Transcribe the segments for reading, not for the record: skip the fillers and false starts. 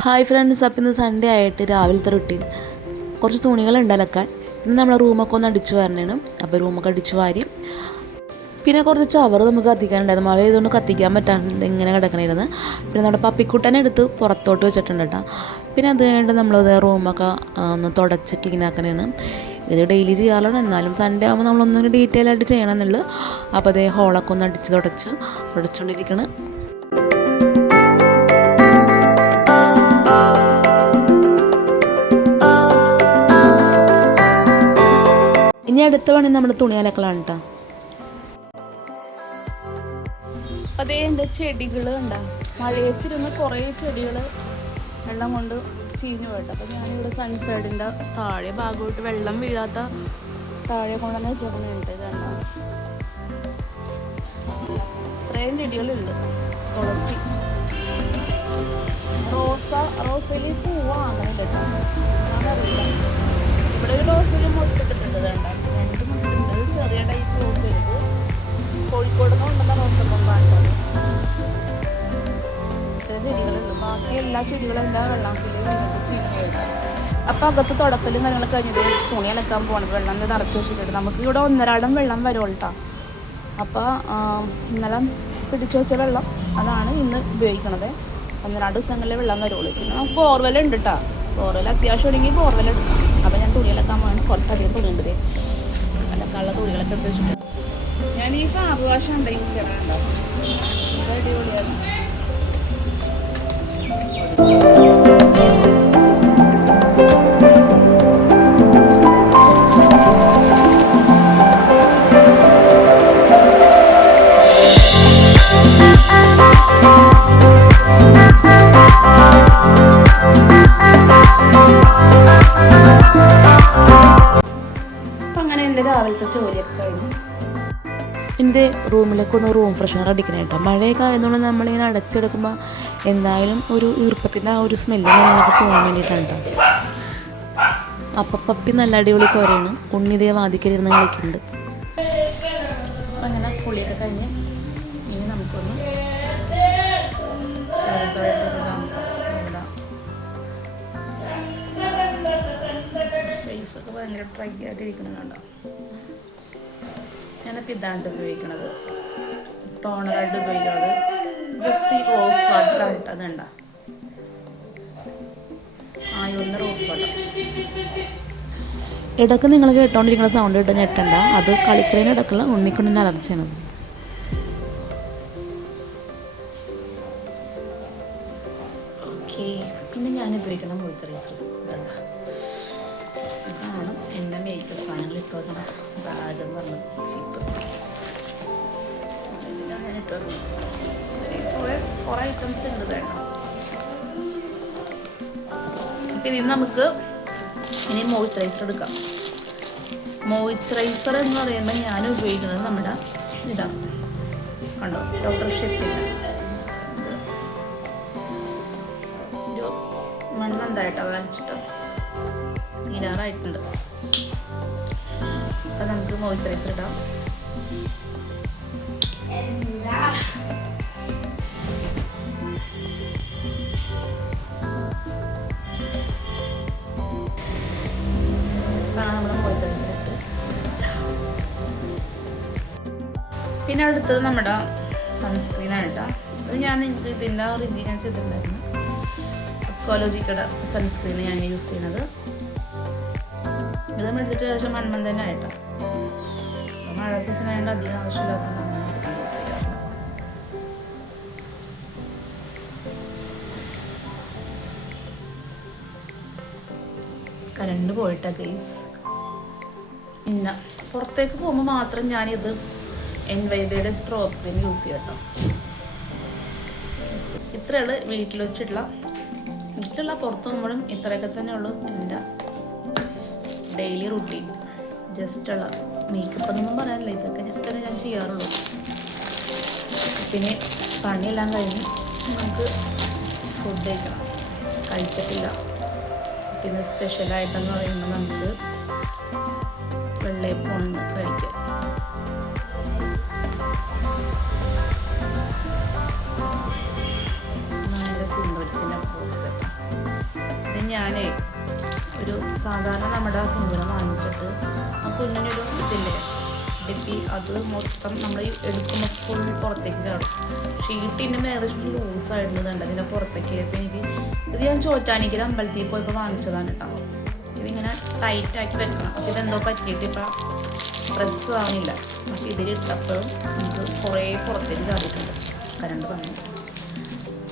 Hi friends, അപ്പം ഇന്ന് Sunday ആയിട്ട് രാവിലത്തെ റൊട്ടീൻ കുറച്ച് തുണികളുണ്ട് അലക്കാൻ. ഇന്ന് നമ്മുടെ റൂമൊക്കെ ഒന്ന് അടിച്ചു വാരണേണ്. അപ്പോൾ റൂമൊക്കെ അടിച്ചു വാരി പിന്നെ കുറച്ച് ചവറ് നമുക്ക് കത്തിക്കാനുണ്ടായിരുന്നു. മഴ ചെയ്തുകൊണ്ട് കത്തിക്കാൻ പറ്റാണ്ട് ഇങ്ങനെ കിടക്കണമായിരുന്നു. പിന്നെ നമ്മുടെ പപ്പിക്കുട്ടനെ എടുത്ത് പുറത്തോട്ട് വെച്ചിട്ടുണ്ട് കേട്ടോ. പിന്നെ അത് കഴിഞ്ഞിട്ട് നമ്മളത് റൂമൊക്കെ ഒന്ന് തുടച്ച് ക്ലീൻ ആക്കണേണ്. ഇത് ഡെയിലി ചെയ്യാറുണ്ട്, എന്നാലും സൺഡേ ആകുമ്പോൾ നമ്മളൊന്നും ഡീറ്റെയിൽ ആയിട്ട് ചെയ്യണമെന്നുള്ളൂ. അപ്പോൾ അതേ ഹോളൊക്കെ ഒന്ന് അടിച്ച് തുടച്ചുകൊണ്ടിരിക്കണം. ഇനി അടുത്ത പണി നമ്മുടെ തുണി അലക്കലാണ് കേട്ടോ. അതേ എൻ്റെ ചെടികൾ ഉണ്ടാ മഴയത്തിരുന്ന് കുറേ ചെടികൾ വെള്ളം കൊണ്ട് ചീഞ്ഞു പോയിട്ട്. അപ്പം ഞാനിവിടെ സൺസൈഡിൻ്റെ താഴെ ഭാഗമായിട്ട് വെള്ളം വീഴാത്ത താഴെ കൊണ്ടുവന്ന് വെച്ചേക്കുന്നുണ്ട്. ഇതുണ്ടോ, ഇത്രയും ചെടികളുണ്ട്. തുളസി, റോസയിൽ പൂവാകുന്നുണ്ട് കേട്ടോ, അതറിയില്ല. ഇവിടെ ഒരു റോസയിൽ മുട്ടിട്ടിട്ടുണ്ട്. വേണ്ട, 2 മുട്ടിട്ടുണ്ട്. ചെറിയ ടൈപ്പ് റോസയിൽ കോഴിക്കോട് നിന്ന് കൊണ്ടുവന്ന റോസക്കൊമ്പാണ്. ഇത്ര ചെടികളുണ്ട്. ബാക്കി എല്ലാ ചെടികളും എല്ലാം വെള്ളത്തിൽ ചീഞ്ഞു വരും. അപ്പം അകത്ത് തുടക്കലും കാര്യങ്ങളൊക്കെ കഴിഞ്ഞത് തുണി അലക്കാൻ പോകണം. വെള്ളം നിറച്ച് വെച്ചിട്ടുണ്ട്. നമുക്ക് ഇവിടെ 1.5 വെള്ളം വരുള്ളൂ കേട്ടോ. അപ്പോൾ ഇന്നലെ പിടിച്ചു വെച്ച വെള്ളം അതാണ് ഇന്ന് ഉപയോഗിക്കണത്. 1-2 ദിവസങ്ങളിലെ വെള്ളം വരുള്ളൂ. പിന്നെ നമുക്ക് ബോർവെൽ ഉണ്ട് കേട്ടോ. ബോർവെൽ അത്യാവശ്യം ഉണ്ടെങ്കിൽ ബോർവെൽ എടുക്കാം. അപ്പം ഞാൻ തുണിയിലക്കാൻ പോകാൻ കുറച്ചധികം തുണിയുണ്ട്. അലക്കാനുള്ള തുണികളൊക്കെ എടുത്ത് വെച്ചിട്ടുണ്ട്. ഞാൻ ഈ ഫാബ് വാഷ് ഉണ്ട് യൂസ് ചെയ്യണുണ്ടോ, അടിപൊളിയാണ്. രാവിലത്തെ ജോലിയൊക്കെ കഴിഞ്ഞു. എൻ്റെ റൂമിലേക്ക് ഒന്ന് റൂം ഫ്രഷ്നർ അടിക്കണം കേട്ടോ. മഴയൊക്കെ ആയതുകൊണ്ട് നമ്മളിങ്ങനെ അടച്ചെടുക്കുമ്പോൾ എന്തായാലും ഒരു ഈർപ്പത്തിൻ്റെ ആ ഒരു സ്മെല്ല് കാര്യങ്ങളൊക്കെ പോകാൻ വേണ്ടിയിട്ടാണ് കേട്ടോ. അപ്പം പപ്പി നല്ല അടിപൊളി കോരയാണ്. ഉണ്ണിതേ വാതിക്കലിരുന്ന് കളിക്കുന്നുണ്ട്. അപ്പം അങ്ങനെ കുളിയൊക്കെ കഴിഞ്ഞ് ഇനി നമുക്കൊന്ന് ഫേസൊക്കെ ഭയങ്കര ഡ്രൈ ആയിട്ടിരിക്കുന്നുണ്ടോ. ഞാനപ്പോൾ ഇതാണ് ഉപയോഗിക്കണത്, ടോണറായിട്ട് ഉപയോഗിക്കണത്. ജസ്റ്റ് ഈ റോസ് വാട്ടർ ആയിട്ട് അതുണ്ട ആയോണ്ട് റോസ് വാട്ടർ. ഇടയ്ക്ക് നിങ്ങൾ കേട്ടോണ്ടിരിക്കുന്ന സൗണ്ട് ഇട്ട് ഞെട്ടണ്ട, അത് കളിക്കുന്നതിന് ഇടയ്ക്കുള്ള ഉണ്ണിക്കുണ്ണിൻ്റെ അലർച്ചയാണ്. ഓക്കെ, പിന്നെ ഞാൻ ഉപയോഗിക്കുന്ന മോയ്സ്ചറൈസർ ഇതാണ്. എൻ്റെ മേക്കപ്പ് സാധനങ്ങൾ ഇട്ട് വെക്കണം. ബാഗ് എന്ന് പറഞ്ഞ ചീപ്പ് ഞാൻ ഇട്ട് വെക്കണം. കുറേ ഐറ്റംസ് ഉണ്ട് വേണ്ട. ഇനി നമുക്ക് മോയ്സ്ചറൈസർ എടുക്കാം. മോയ്സ്ചറൈസർ എന്ന് പറയുമ്പോൾ ഞാൻ ഉപയോഗിക്കുന്നത് നമ്മുടെ ഇതാണ്, കണ്ടോ, ഡോക്ടർ ഷെഫിൻ്റെ ഒരു മണ്ണെന്തായിട്ടാണ് വരച്ചിട്ട് തീരാറായിട്ടുണ്ട്. അപ്പം നമുക്ക് മോയ്സ്ചറൈസർ ഇടാം. നമ്മുടെ മോയ്സ്ചറൈസർ ഇട്ട് പിന്നെ അടുത്തത് നമ്മുടെ സൺസ്ക്രീനാണ് കേട്ടോ. അത് ഞാൻ നിങ്ങൾക്ക് ഇതിൻ്റെ റിവ്യൂ ഞാൻ ചെയ്തിട്ടുണ്ടായിരുന്നു. കൊലോജിക്കയുടെ സൺസ്ക്രീൻ ഞാൻ യൂസ് ചെയ്യുന്നത്. ഇത് നമ്മൾ എടുത്തിട്ട് ഏകദേശം 1 month തന്നെ ആയിട്ടോ. മഴ സീസൺ ആയതുകൊണ്ട് അധികം ആവശ്യമില്ലാത്ത യൂസ് ചെയ്യാറുണ്ട്. കറണ്ട് പോയിട്ടാ ഗൈസ്. പിന്നെ പുറത്തേക്ക് പോകുമ്പോൾ മാത്രം ഞാനിത് എൻവൈബയുടെ സ്ട്രോബ് ക്രീം യൂസ് ചെയ്യാം കേട്ടോ. ഇത്രയുള്ള വീട്ടിലുള്ള പുറത്ത് പോകുമ്പോഴും ഇത്രയൊക്കെ തന്നെ ഉള്ളൂ എൻ്റെ ഡെയിലി റൂട്ടീൻ. ജസ്റ്റുള്ള മേക്കപ്പ് എന്നൊന്നും പറയാനില്ല, ഇതൊക്കെ തന്നെ ഞാൻ ചെയ്യാറുള്ളൂ. പിന്നെ പണിയെല്ലാം കഴിഞ്ഞ് നമുക്ക് ഫുഡ് കഴിക്കണം, കഴിച്ചിട്ടില്ല. പിന്നെ സ്പെഷ്യലായിട്ടെന്ന് പറയുമ്പോൾ നമുക്ക് വെള്ളയപ്പമാണ് കഴിക്കുക. സിന്ദൂരത്തിൻ്റെ ബോക്സ് ഞാനേ ഒരു സാധാരണ നമ്മുടെ സിന്ദൂരം വാങ്ങിച്ചിട്ട് ആ കുഞ്ഞൊരു ഇതില്ലേ ഡെപ്പി, അത് മൊത്തം നമ്മൾ എടുക്കുമ്പോൾ ഫുൾ പുറത്തേക്ക് ചാടും. ഷീറ്റിൻ്റെ ഏകദേശം ലൂസായിട്ടുള്ളതുണ്ട് അതിൻ്റെ പുറത്തേക്ക്. അപ്പോൾ ഇത് ഞാൻ ചോറ്റാനിക്കൽ അമ്പലത്തിൽ പോയപ്പോൾ വാങ്ങിച്ചതാണ് കേട്ടോ. ഇതിങ്ങനെ ടൈറ്റാക്കി വെക്കണം. അപ്പോൾ ഇതെന്തോ പറ്റിയിട്ട് ഇപ്പം പ്രസ് ആവുന്നില്ല. അപ്പോൾ ഇതിലിട്ടപ്പോൾ നമുക്ക് കുറേ പുറത്തേക്ക് ചാടിയിട്ടുണ്ട്, കരണ്ട് വന്നു.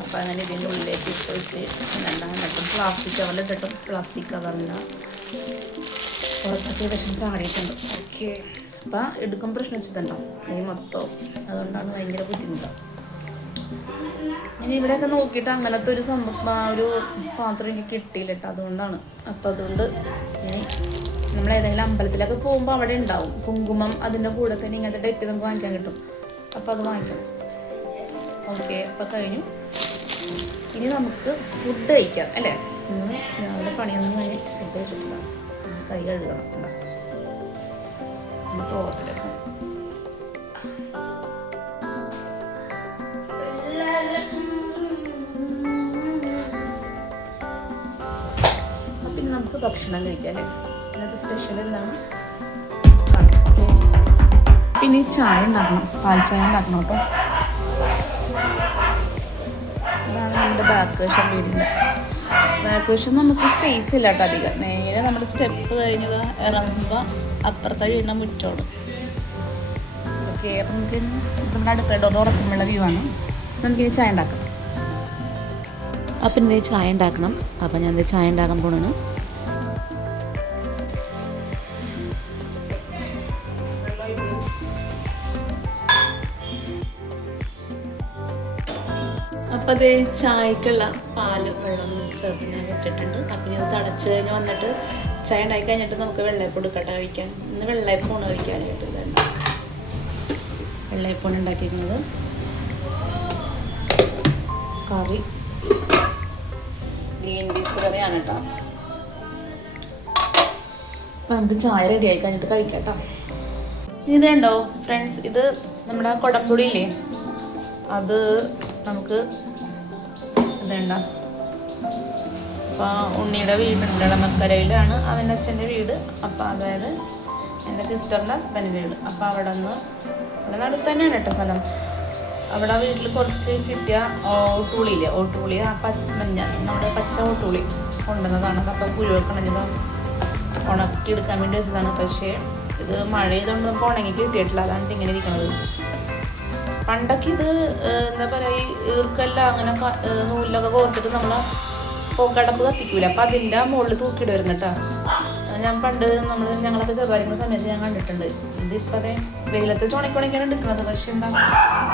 അപ്പോൾ അങ്ങനെ ഇതിൻ്റെ ഉള്ളിലേക്ക് ഇട്ട് വെച്ച് എന്നിട്ടും പ്ലാസ്റ്റിക് കവറിലിട്ടിട്ടും പ്ലാസ്റ്റിക് കവറില്ല പുറത്തൊക്കെ വിഷം ചാടിയിട്ടുണ്ട്. ഓക്കെ, അപ്പം എടുക്കുമ്പോൾ പ്രശ്നം വെച്ചിട്ടുണ്ടോ കൈ മൊത്തം, അതുകൊണ്ടാണ് ഭയങ്കര ബുദ്ധിമുട്ടാണ്. ഇനി ഇവിടെയൊക്കെ നോക്കിയിട്ട് അങ്ങനത്തെ ഒരു ഒരു പാത്രം എനിക്ക് കിട്ടിയില്ല കേട്ടോ, അതുകൊണ്ടാണ്. അപ്പോൾ അതുകൊണ്ട് ഇനി നമ്മൾ ഏതെങ്കിലും അമ്പലത്തിലൊക്കെ പോകുമ്പോൾ അവിടെ ഉണ്ടാവും കുങ്കുമം, അതിൻ്റെ കൂടെ തന്നെ ഇങ്ങനത്തെ ഡെറ്റ് നമുക്ക് വാങ്ങിക്കാൻ കിട്ടും. അപ്പോൾ അത് വാങ്ങിക്കണം. ഓക്കെ, അപ്പോൾ കഴിഞ്ഞു. ഇനി നമുക്ക് ഫുഡ് കഴിക്കാം അല്ലേ? ഇന്ന് രാവിലെ പണിയൊന്നും കഴിഞ്ഞ് ഫുഡ് കഴിച്ചിട്ടില്ല. കൈ കഴുകണം. തോരത്തിലേക്ക് പിന്നെ നമുക്ക് ഭക്ഷണം കഴിക്കാം അല്ലേ? ഇന്നത്തെ സ്പെഷ്യൽ എന്താണ്? പിന്നെ ചായ ഉണ്ടാക്കണം, പാൽ ചായ ഉണ്ടാക്കണം കേട്ടോ. ഇതാണ് നമ്മുടെ ബാക്ക് വശം വീടിൻ്റെ. ബാക്ക് വശം നമുക്ക് സ്പേസ് ഇല്ല കേട്ടോ അധികം. നേരെ നമ്മുടെ സ്റ്റെപ്പ് കഴിഞ്ഞ് ഇറങ്ങുമ്പോൾ അപ്പുറത്തെ വീടിൻ്റെ മുറ്റോട്. ഓക്കെ, അപ്പം നമുക്ക് നമ്മുടെ അടുക്കളയുടെ ഉറക്കമുള്ള വ്യൂ ആണ്. നമുക്കിനി ചായ ഉണ്ടാക്കാം. അപ്പം ഇന്നേ ചായ ഉണ്ടാക്കണം. അപ്പം ഞാൻ ചായ ഉണ്ടാക്കാൻ പോകണം. അപ്പം അതേ ചായക്കുള്ള പാല് വെള്ളം ചേർത്ത് ഞാൻ വെച്ചിട്ടുണ്ട്. അപ്പം ഇത് തടച്ച് കഴിഞ്ഞ് വന്നിട്ട് ചായ ഉണ്ടാക്കി കഴിഞ്ഞിട്ട് നമുക്ക് വെള്ളയപ്പം എടുക്കട്ടെ കഴിക്കാൻ. ഇന്ന് വെള്ളയപ്പമാണ് കഴിക്കാനായിട്ട്. വേണ്ട വെള്ളയപ്പമാണ് ഉണ്ടാക്കിയിരിക്കുന്നത്. കറി ഗ്രീൻ പീസ് കറിയാണ് കേട്ടോ. അപ്പം നമുക്ക് ചായ റെഡി ആയി കഴിഞ്ഞിട്ട് കഴിക്കാം കേട്ടോ. ഇത് കണ്ടോ ഫ്രണ്ട്സ്, ഇത് നമ്മുടെ കുടംപുളിയില്ലേ, അത് നമുക്ക് ഇതുണ്ട. അപ്പോൾ ഉണ്ണിയുടെ വീടുണ്ട് ഇളമക്കരയിലാണ് അവൻ്റെ അച്ഛൻ്റെ വീട്. അപ്പോൾ അതായത് എൻ്റെ സിസ്റ്ററിൻ്റെ ഹസ്ബൻഡ് വീട്. അപ്പോൾ അവിടെ നിന്ന് അടുത്ത് തന്നെയാണ് കേട്ടോ സ്ഥലം. അവിടെ വീട്ടിൽ കുറച്ച് കിട്ടിയ ഓട്ടുള്ളിയില്ലേ, ഓട്ടുള്ളി ആ മഞ്ഞ നമ്മുടെ പച്ച ഓട്ടുള്ളി കൊണ്ടുവന്നതാണ്. അപ്പോൾ കുരുവക്കണഞ്ഞത് ഉണക്കിയെടുക്കാൻ വേണ്ടി വെച്ചതാണ്. പക്ഷേ ഇത് മഴ ചെയ്തുകൊണ്ട് നമുക്ക് ഉണങ്ങി കിട്ടിയിട്ടില്ല, അതാണ് ഇങ്ങനെ ഇരിക്കണത്. പണ്ടൊക്കെ ഇത് എന്താ പറയുക, ഈർക്കല്ല അങ്ങനെ നൂലിലൊക്കെ കോർത്തിട്ട് നമ്മൾ പോക്കടപ്പ് കത്തിക്കൂല. അപ്പം അതിൻ്റെ മുകളിൽ തൂക്കിയിടുമായിരുന്നു കേട്ടോ. ഞാൻ പണ്ട് ഞങ്ങളൊക്കെ ചെറുതായിരിക്കുന്ന സമയത്ത് ഞാൻ കണ്ടിട്ടുണ്ട്. ഇതിപ്പോൾ അതെ വെയിലത്ത് ചുണക്കുണക്കാണ് എടുക്കുന്നത്. പക്ഷെ എന്താ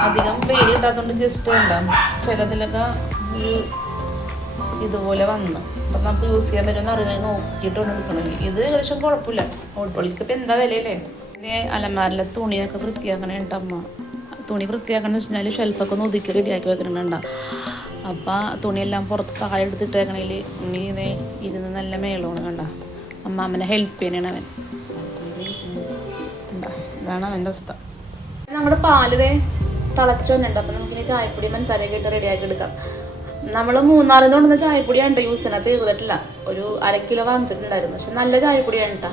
അധികം വെയിൽ കിട്ടാത്തതുകൊണ്ട് ജസ്റ്റ് ഉണ്ടാകും ചിലതിലൊക്കെ ഇതുപോലെ വന്ന്. അപ്പം നമുക്ക് യൂസ് ചെയ്യാൻ പറ്റുമെന്ന് അറിയാൻ നോക്കിയിട്ടാണ് എടുക്കണമെങ്കിൽ. ഇത് ഏകദേശം കുഴപ്പമില്ല. ഓട്ടുപൊളിക്ക് ഇപ്പം എന്താ വിലയല്ലേ. പിന്നെ അലമാരിലെ തുണിയൊക്കെ വൃത്തിയാക്കണേ കേട്ടോ അമ്മ. തുണി വൃത്തിയാക്കണം എന്ന് വെച്ചാൽ ഷെൽഫൊക്കെ ഒന്ന് ഒതുക്കി റെഡിയാക്കി വെക്കണുണ്ടാ. അപ്പം തുണിയെല്ലാം പുറത്ത് താഴെ എടുത്തിട്ടേക്കണേൽ ഉണ്ണി ഇതേ ഇരുന്ന് നല്ല മേളമാണ് കണ്ട. അമ്മാമ്മനെ ഹെൽപ്പ് ചെയ്യണേ അവൻ. ഇതാണ് അവൻ്റെ അവസ്ഥ. നമ്മുടെ പാലിതേ തിളച്ച് വന്നിട്ടുണ്ട്. അപ്പം നമുക്കിനി ചായപ്പൊടി പഞ്ചസാരയൊക്കെ ഇട്ട് റെഡിയാക്കി എടുക്കാം. നമ്മൾ മൂന്നാറിൽ നിന്ന് കൊണ്ടുവന്ന ചായപ്പൊടിയാണ് കേട്ടോ യൂസ് ചെയ്യണത്. തീർന്നിട്ടില്ല. ഒരു 1/2 കിലോ വാങ്ങിച്ചിട്ടുണ്ടായിരുന്നു. പക്ഷെ നല്ല ചായപ്പൊടിയാണ് കേട്ടോ.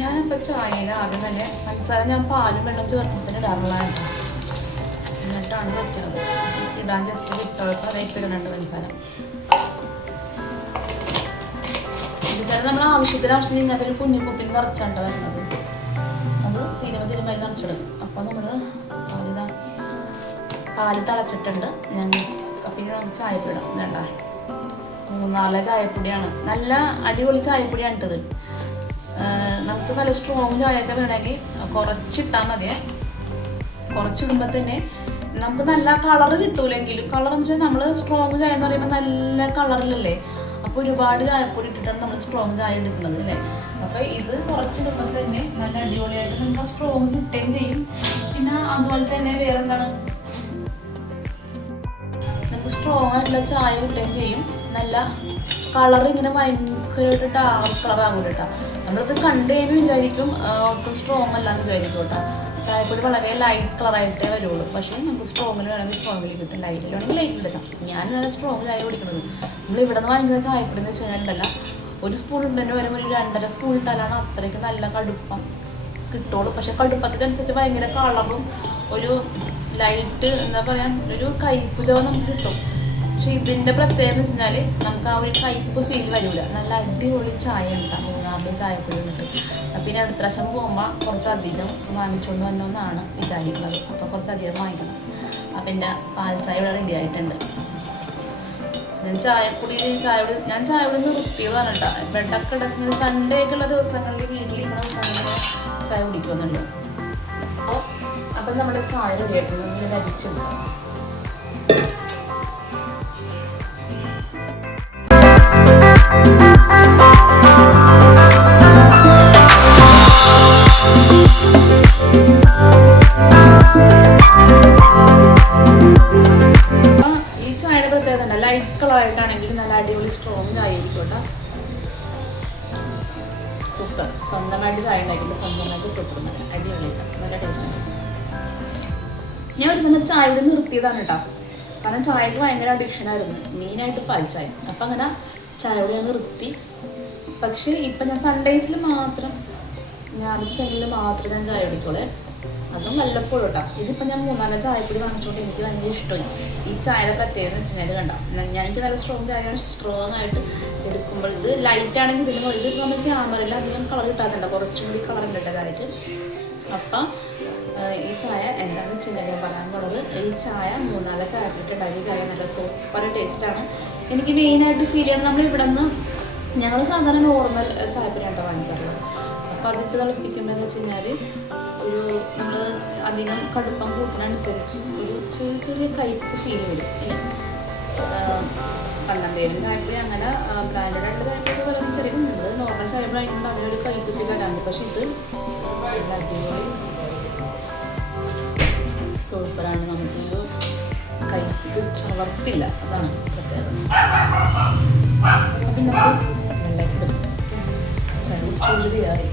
ഞാനിപ്പോൾ ചായയിൽ ആദ്യം തന്നെ പഞ്ചസാര ഞാൻ പാലും വെള്ളം ചേർത്തിട്ട് ഇടാറുള്ളതാണ്. എന്നിട്ടാണ് വയ്ക്കുന്നത്. ഇടാൻ ജസ്റ്റ് വിട്ടവർക്ക് അതായിട്ട് ഇടുന്നുണ്ട് പഞ്ചസാര. പഞ്ചസാര നമ്മൾ ആവശ്യത്തിന് ഇങ്ങനത്തെ ഒരു കുഞ്ഞു കുപ്പിൽ നിറച്ചാണ് വരുന്നത്. അത് തിരുമതി നിറച്ചിടും. അപ്പോൾ നമ്മൾ പാല് തിളച്ചിട്ടുണ്ട്. പിന്നെ നമുക്ക് ചായപ്പൊടി ഇടാം. വേണ്ട 3-4 ചായപ്പൊടിയാണ്. നല്ല അടിപൊളി ചായപ്പൊടിയാണ് ഇട്ടത്. നമുക്ക് നല്ല സ്ട്രോങ് ചായയൊക്കെ വേണമെങ്കിൽ കുറച്ചിട്ടാൽ മതിയേ. കുറച്ചിടുമ്പോൾ തന്നെ നമുക്ക് നല്ല കളറ് കിട്ടൂലെങ്കിലും, കളർ എന്ന് വെച്ചാൽ നമ്മൾ സ്ട്രോങ് ചായ എന്ന് പറയുമ്പോൾ നല്ല കളറിലല്ലേ. അപ്പോൾ ഒരുപാട് ചായപ്പൊടി ഇട്ടിട്ടാണ് നമ്മൾ സ്ട്രോങ് ചായ എടുക്കുന്നത് അല്ലേ. അപ്പോൾ ഇത് കുറച്ചിടുമ്പോൾ തന്നെ നല്ല അടിപൊളിയായിട്ട് നമുക്ക് സ്ട്രോങ് കിട്ടുകയും ചെയ്യും. പിന്നെ അതുപോലെ തന്നെ വേറെ എന്താണ്, നമുക്ക് സ്ട്രോങ് ആയിട്ടുള്ള ചായ കിട്ടുകയും ചെയ്യും. നല്ല കളർ ഇങ്ങനെ ഭയങ്കരമായിട്ട് ഡാർക്ക് കളർ ആകും കേട്ടോ. നമ്മളിത് കണ്ടു കഴിഞ്ഞ് വിചാരിക്കും ഒട്ടും സ്ട്രോങ് അല്ലാന്ന് വിചാരിക്കും കേട്ടോ. ചായപ്പൊടി വളരെ ലൈറ്റ് കളറായിട്ടേ വരുള്ളൂ. പക്ഷേ നമുക്ക് സ്ട്രോങ്ങിൽ വേണമെങ്കിൽ സ്ട്രോങ്ങിൽ കിട്ടും, ലൈറ്റിൽ വേണമെങ്കിൽ ലൈറ്റിൽ എടുക്കാം. ഞാൻ നല്ല സ്ട്രോങ് ചായ കുടിക്കുന്നത്. നമ്മൾ ഇവിടെ നിന്ന് വാങ്ങിക്കുന്ന ചായപ്പൊടി എന്ന് വെച്ച് കഴിഞ്ഞാൽ ഒരു സ്പൂൺ ഇടുന്നതിന് വരെ ഒരു 2.5 സ്പൂൺ ഇട്ടാലാണ് അത്രയ്ക്ക് നല്ല കടുപ്പം കിട്ടുള്ളൂ. പക്ഷെ കടുപ്പത്തിനനുസരിച്ച് ഭയങ്കര കളറും ഒരു ലൈറ്റ് എന്താ പറയുക ഒരു കയ്പ്പ് ചുവ നമുക്ക് കിട്ടും. പക്ഷെ ഇതിൻ്റെ പ്രത്യേകത എന്ന് വെച്ചാൽ നമുക്ക് ആ ഒരു കയ്പ്പ് ഫീൽ വരില്ല. നല്ല അടിപൊളി ചായ ഉണ്ടാകും. മൂന്നാറിൻ്റെ ചായപ്പൊടി കിട്ടും. പിന്നെ അടുത്ത പ്രാവശ്യം പോകുമ്പോൾ കുറച്ചധികം വാങ്ങിച്ചുകൊണ്ട് വന്നോന്നാണ് വിചാരിക്കുന്നത്. അപ്പോൾ കുറച്ചധികം വാങ്ങിക്കണം. അപ്പം എൻ്റെ പാൽ ചായ ഇവിടെ റെഡി ആയിട്ടുണ്ട്. ഞാൻ ചായപ്പൊടി നിർത്തിയതാണ് കേട്ടോ. ഇടയ്ക്കിടയ്ക്ക് സൺഡേ ആയിട്ടുള്ള ദിവസങ്ങളിൽ വീട്ടിൽ ഇങ്ങനെ ദിവസങ്ങളിൽ ചായ കുടിക്കുന്നുണ്ട്. അപ്പം നമ്മുടെ ചായ റെഡി ആയിട്ടുണ്ട്. ഇങ്ങനെ അരിച്ചു കൊടുക്കാം. ലൈറ്റ് കളറായിട്ടാണെങ്കിൽ നല്ല അടിപൊളി സ്ട്രോങ് ചായ ആയിരിക്കും. സൂപ്പർ. സ്വന്തമായിട്ട് ചായ ഉണ്ടാക്കിയിട്ട് സ്വന്തമായിട്ട് സൂപ്പർ നല്ല അടിപൊളിയായിട്ട് നല്ല ടേസ്റ്റ് ഉണ്ട്. ഞാൻ ഒരു സമയത്ത് ചായയോട് നിർത്തിയതാണ് കേട്ടോ. കാരണം ചായക്ക് ഭയങ്കര അഡിക്ഷനായിരുന്നു, മെയിനായിട്ട് പാൽ ചായ. അപ്പം അങ്ങനെ ചായയോട് ഞാൻ നിർത്തി. പക്ഷേ ഇപ്പം ഞാൻ സൺഡേസിൽ മാത്രം ഞാനൊരു സെല്ലിൽ മാത്രമേ ഞാൻ ചായ കുടിക്കുള്ളൂ. അതും വല്ലപ്പോഴും കേട്ടോ. ഇതിപ്പോൾ ഞാൻ 3-4 ചായപ്പൊടി വാങ്ങിച്ചുകൊണ്ട് എനിക്ക് ഭയങ്കര ഇഷ്ടമായി. ഈ ചായയുടെ പ്രത്യേകത എന്ന് വെച്ച് കഴിഞ്ഞാൽ കണ്ട എനിക്ക് നല്ല സ്ട്രോങ് ചായയാണ്. സ്ട്രോങ് ആയിട്ട് എടുക്കുമ്പോൾ ഇത് ലൈറ്റ് ആണെങ്കിൽ ഇതിപ്പോൾ നമുക്ക് ക്യാമറയിൽ അധികം കളർ കിട്ടാത്തുണ്ട്, കുറച്ചും കൂടി കളർ കിട്ടേണ്ടതായിട്ട്. അപ്പം ഈ ചായ എന്താണെന്ന് വെച്ച് കഴിഞ്ഞാൽ ഞാൻ പറയാൻ പോണത്, ഈ ചായ 3-4 ചായപ്പൊടി ഉണ്ടാക്കിയ ചായ നല്ല സൂപ്പർ ടേസ്റ്റാണ്. എനിക്ക് മെയിനായിട്ട് ഫീൽ ചെയ്യണം, നമ്മൾ ഇവിടെ നിന്ന് ഞങ്ങൾ സാധാരണ നോർമൽ ചായപ്പൊടിയാണ് വാങ്ങിക്കാറുള്ളത്. അപ്പോൾ അതിട്ട് തിളപ്പിക്കുമ്പോൾ എന്ന് വെച്ച് കഴിഞ്ഞാൽ ഒരു നമ്മൾ അധികം കടുപ്പം കൂട്ടുന്നതനുസരിച്ച് ഒരു ചെറിയ കയ്പ്പ് ഫീൽ വരും ഇല്ലേ. കണ്ണന്തേരും ചായപ്പൊടി അങ്ങനെ ബ്രാൻഡഡ് ആയിട്ട് ചായപ്പൊടി പറയുന്നത് ചെറിയ നമ്മൾ നോർമൽ ചായപ്പൊടി ആയതുകൊണ്ട് അതിനൊരു കയ്പ്പ് ഫീൽ വരാറുണ്ട്. പക്ഷെ ഇത് അടിപൊളി സൂപ്പറാണ്. നമുക്കൊരു കയ്പ്പ് ചവർപ്പില്ല, അതാണ് പ്രത്യേകത. അപ്പം നമുക്ക് വെള്ളത്തിൽ ചായ കുടിച്ചുകൊണ്ട് തയ്യാറി.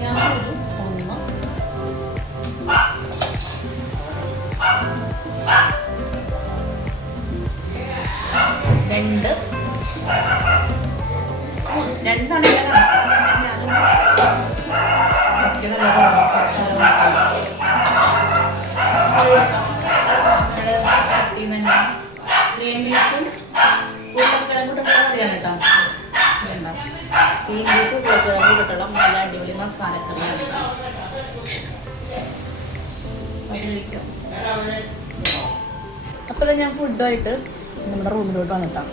ഞാനൊരു 1 2 2 ഗ്രീൻ പീസും ഉരുളക്കിഴങ്ങ് അറിയാണ് കേട്ടോ. ഗ്രീൻ പീസ് ഉരുളക്കിഴങ്ങ് കിട്ടണം. നല്ല അടിപൊളി മസാലക്കറിയാണ്. അപ്പോൾ ഞാൻ ഫുഡായിട്ട് നമ്മുടെ റൂമിലോട്ട് വന്നിട്ടാണ്.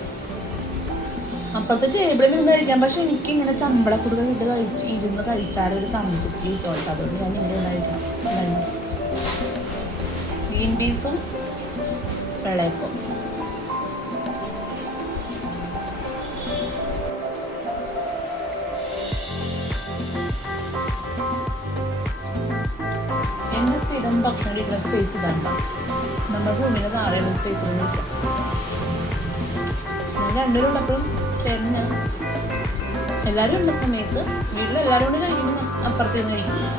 അപ്പോഴത്തെ ടേബിളിൽ നിന്ന് കഴിക്കാം. പക്ഷെ എനിക്കിങ്ങനെ ചമ്പളക്കുടുക ഇട്ട് ഇരുന്ന് കഴിച്ചാലൊരു സംതൃപ്തി കിട്ടും. അതുകൊണ്ട് ഞാൻ ഇങ്ങനെ കഴിക്കാം. ഗ്രീൻ പീസും വെള്ളയപ്പം. എൻ്റെ സ്ഥിരം ഭക്ഷണം ഇടുന്ന സ്പേസ് ഇതാണ്. നമ്മുടെ ഭൂമിയുടെ താഴെയുള്ള സ്പേസിൽ വിളിക്കാം. ഞാൻ 2 ഉള്ളപ്പോഴും ചേട്ടന് എല്ലാവരും ഉള്ള സമയത്ത് വീട്ടിലെല്ലാവരും കൊണ്ട് കഴിക്കുമ്പോൾ അപ്പുറത്തിരുന്ന് കഴിക്കും.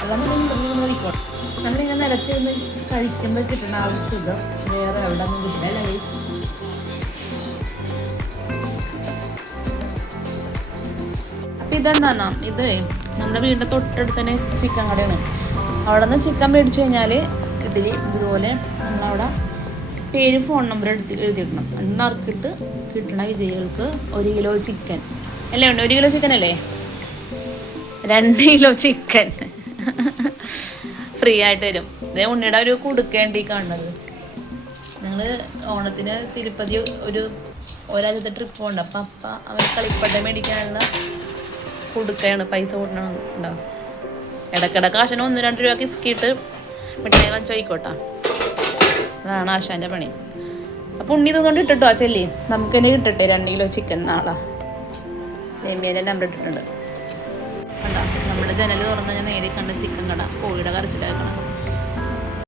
അല്ലാന്നുണ്ടെങ്കിൽ കഴിക്കണം. നമ്മളിങ്ങനെ നിലത്തിരുന്ന് കഴിക്കുമ്പോൾ കിട്ടുന്ന ആ ഒരു സുഖം വേറെ എവിടെ ഒന്നും കിട്ടില്ല അല്ലേ. അപ്പം ഇതെന്താണോ, ഇത് നമ്മുടെ വീടിൻ്റെ തൊട്ടടുത്ത് തന്നെ ചിക്കൻ കടയാണ്. അവിടെ നിന്ന് ചിക്കൻ മേടിച്ച് കഴിഞ്ഞാൽ ഇതുപോലെ നമ്മളവിടെ പേര് ഫോൺ നമ്പർ എഴുതിയിടണം. നറുക്കിട്ട് കിട്ടണ വിജയികൾക്ക് 1 കിലോ ചിക്കൻ അല്ലേ ഉണ്ട്. 1 കിലോ ചിക്കൻ അല്ലേ, 2 കിലോ ചിക്കൻ ഫ്രീ ആയിട്ട് വരും. ഇതേ ഉണ്ണിയുടെ ഒരു കുടുക്കേണ്ടി കാണുന്നത്. നിങ്ങൾ ഓണത്തിന് തിരുപ്പതി ഒരാഴ്ചത്തെ ട്രിപ്പ് ഉണ്ട്. അപ്പം അവർ കളിപ്പട്ട മേടിക്കാനുള്ള കുടുക്കയാണ്. പൈസ കൂട്ടണുണ്ടാവും. ഇടയ്ക്കിടയ്ക്ക് ആശാന് 1-2 രൂപ കിസ്കിയിട്ട് മിഠായി ചോദിക്കോട്ടാ. അതാണ് ആശാൻ്റെ പണി. അപ്പം ഉണ്ണി ഇതുകൊണ്ട് ഇട്ടിട്ടോ ചെല്ലി നമുക്ക് തന്നെ കിട്ടട്ടെ 2 കിലോ ചിക്കൻ നാളെ. രമ്യേൻ്റെ നമ്പർ ഇട്ടിട്ടുണ്ട്. കണ്ടോ, നമ്മുടെ ജനൽ തുറന്ന് ഞാൻ നേരെ കണ്ട ചിക്കൻ കട കോഴിയുടെ കരച്ചിലാക്കണം.